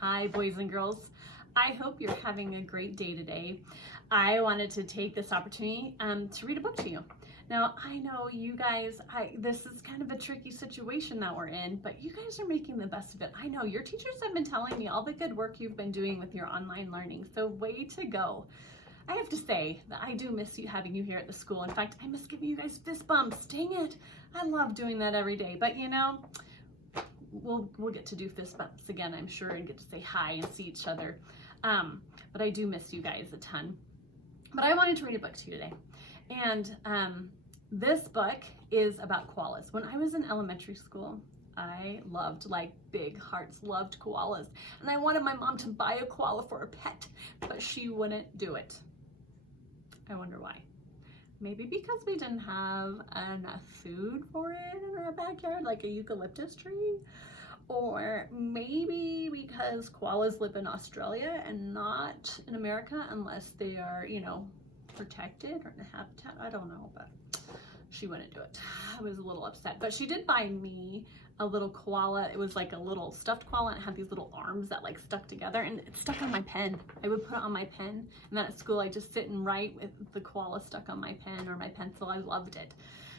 Hi, boys and girls. I hope you're having a great day today. I wanted to take this opportunity to read a book to you. Now, I know you guys, this is kind of a tricky situation that we're in, but you guys are making the best of it. I know your teachers have been telling me all the good work you've been doing with your online learning, so way to go. I have to say that I do miss having you here at the school. In fact, I miss giving you guys fist bumps. Dang it. I love doing that every day, but you know, we'll get to do fist bumps again, I'm sure, and get to say hi and see each other. But I do miss you guys a ton. But I wanted to read a book to you today. And this book is about koalas. When I was in elementary school, I loved, like big hearts, loved koalas. And I wanted my mom to buy a koala for a pet, but she wouldn't do it. I wonder why. Maybe because we didn't have enough food for it in our backyard, like a eucalyptus tree. Or maybe because koalas live in Australia and not in America unless they are, you know, protected or in a habitat. I don't know, but she wouldn't do it. I was a little upset. But she did buy me a little koala. It was like a little stuffed koala, and it had these little arms that like stuck together, and it stuck on my pen. I would put it on my pen, and then at school I just sit and write with the koala stuck on my pen or my pencil. I loved it.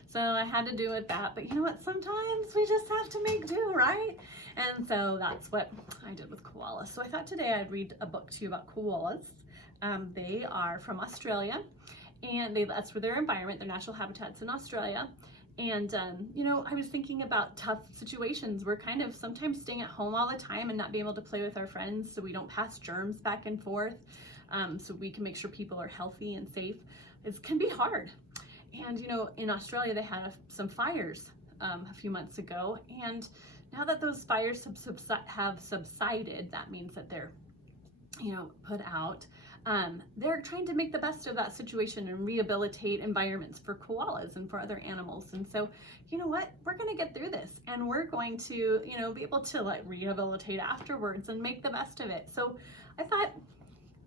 So I had to do with that, but you know what? Sometimes we just have to make do, right? And so that's what I did with koalas. So I thought today I'd read a book to you about koalas. They are from Australia, and that's where their environment, their natural habitat's in Australia. And, you know, I was thinking about tough situations. We're kind of sometimes staying at home all the time and not being able to play with our friends so we don't pass germs back and forth, so we can make sure people are healthy and safe. It can be hard. And, you know, in Australia, they had some fires a few months ago. And now that those fires have subsided, that means that they're, you know, put out. They're trying to make the best of that situation and rehabilitate environments for koalas and for other animals. And so, you know what, we're going to get through this, and we're going to, you know, be able to like rehabilitate afterwards and make the best of it. So I thought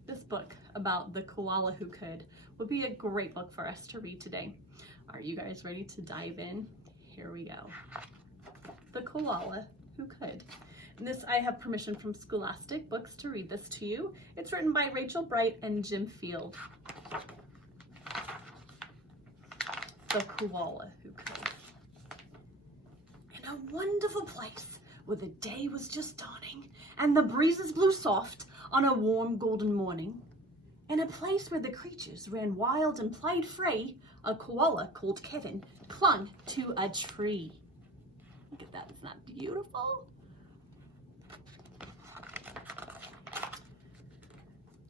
this book about the koala who could would be a great book for us to read today. Are you guys ready to dive in? Here we go. The Koala Who Could. And this, I have permission from Scholastic Books to read this to you. It's written by Rachel Bright and Jim Field. The Koala Who Could. In a wonderful place where the day was just dawning and the breezes blew soft on a warm golden morning, in a place where the creatures ran wild and played free, a koala called Kevin clung to a tree. Look at that, isn't that beautiful?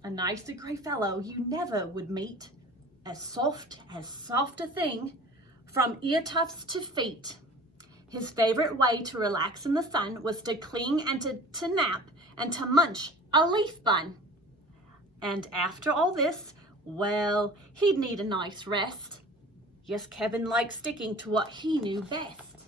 A nice and grey fellow you never would meet, as soft a thing, from ear tufts to feet. His favourite way to relax in the sun was to cling and to nap and to munch a leaf bun. And after all this, well, he'd need a nice rest. Yes, Kevin liked sticking to what he knew best.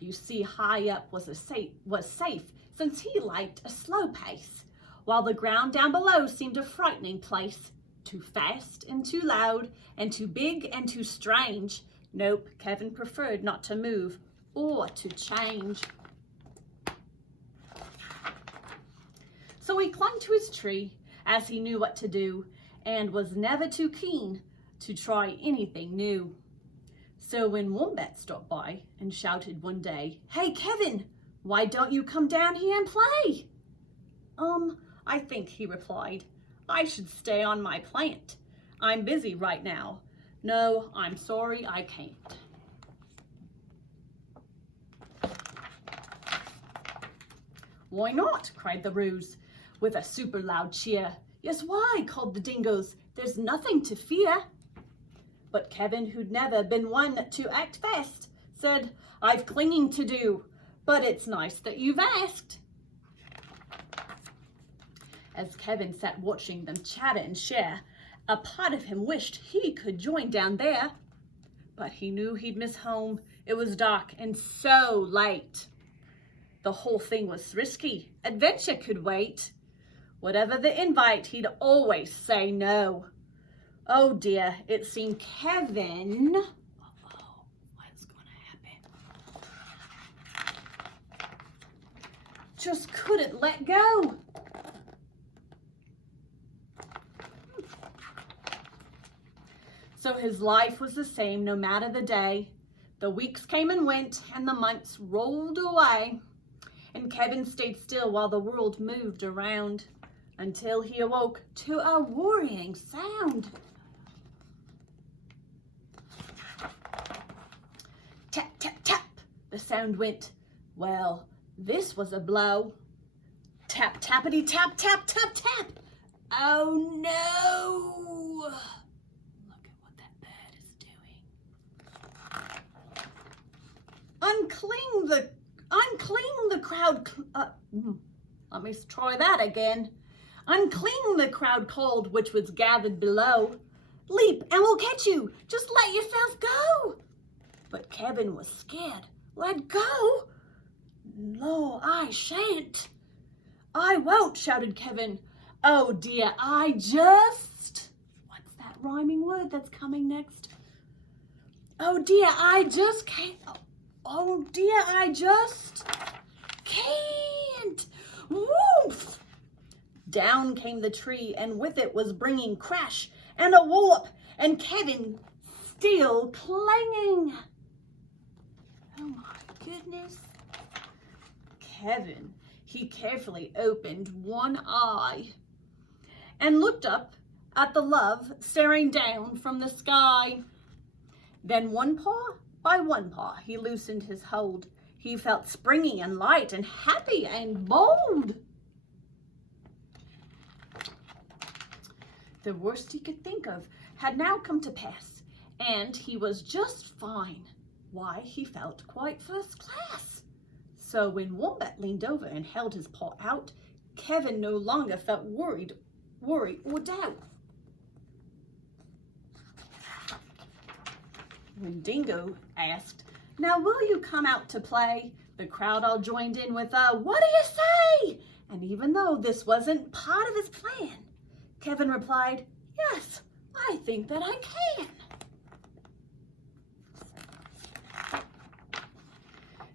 You see, high up was safe since he liked a slow pace, while the ground down below seemed a frightening place. Too fast and too loud and too big and too strange. Nope, Kevin preferred not to move or to change. So he clung to his tree as he knew what to do and was never too keen to try anything new. So when Wombat stopped by and shouted one day, "Hey Kevin, why don't you come down here and play?" I think," he replied, "I should stay on my plant. I'm busy right now. No, I'm sorry, I can't." "Why not?" cried the Ruse with a super loud cheer. "Yes, why?" called the Dingoes. "There's nothing to fear." But Kevin, who'd never been one to act fast, said, "I've clinging to do, but it's nice that you've asked." As Kevin sat watching them chatter and share, a part of him wished he could join down there. But he knew he'd miss home. It was dark and so late. The whole thing was risky. Adventure could wait. Whatever the invite, he'd always say no. Oh dear, it seemed Kevin... Uh-oh, what's going to happen? just couldn't let go. So his life was the same no matter the day. The weeks came and went, and the months rolled away. And Kevin stayed still while the world moved around, until he awoke to a worrying sound. Tap, tap, tap, the sound went. Well, this was a blow. Tap, tappity, tap, tap, tap, tap. Oh no! Look at what that bird is doing. Unclean the crowd. Let me try that again. Unclean the crowd called, which was gathered below. Leap and we'll catch you. Just let yourself go. But Kevin was scared. Let go? No, I shan't. I won't, shouted Kevin. Oh dear, what's that rhyming word that's coming next? Oh dear, I just can't. Oh dear, I just can't. Woof! Down came the tree, and with it was bringing crash and a wallop, and Kevin still clinging. Oh my goodness. Kevin, he carefully opened one eye and looked up at the love staring down from the sky. Then one paw by one paw, he loosened his hold. He felt springy and light and happy and bold. The worst he could think of had now come to pass, and he was just fine. Why, he felt quite first class. So when Wombat leaned over and held his paw out, Kevin no longer felt worry or doubt. When Dingo asked, "Now will you come out to play?" the crowd all joined in with a, "What do you say?" And even though this wasn't part of his plan, Kevin replied, "Yes, I think that I can."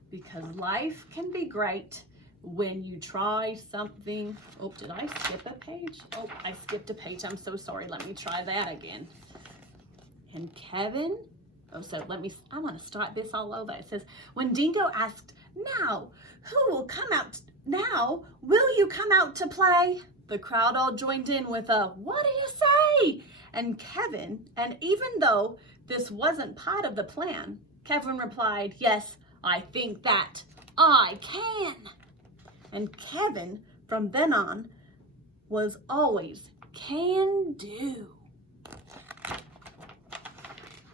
Because life can be great when you try something. Oh, did I skip a page? Oh, I skipped a page. I'm so sorry. Let me try that again. And Kevin, I want to start this all over. It says, when Dingo asked, "Now, who will come out? Now, will you come out to play?" The crowd all joined in with a, "What do you say?" And even though this wasn't part of the plan, Kevin replied, "Yes, I think that I can." And Kevin, from then on, was always can do.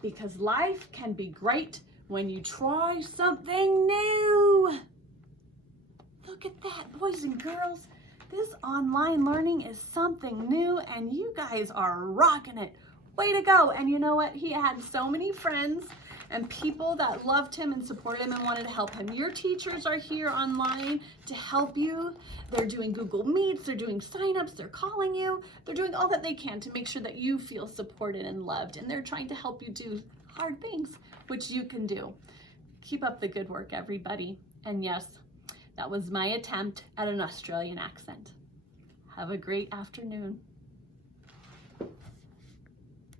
Because life can be great when you try something new. Look at that, boys and girls. This online learning is something new, and you guys are rocking it. Way to go. And you know what? He had so many friends and people that loved him and supported him and wanted to help him. Your teachers are here online to help you. They're doing Google Meets, they're doing signups, they're calling you. They're doing all that they can to make sure that you feel supported and loved. And they're trying to help you do hard things, which you can do. Keep up the good work, everybody. And yes, that was my attempt at an Australian accent. Have a great afternoon.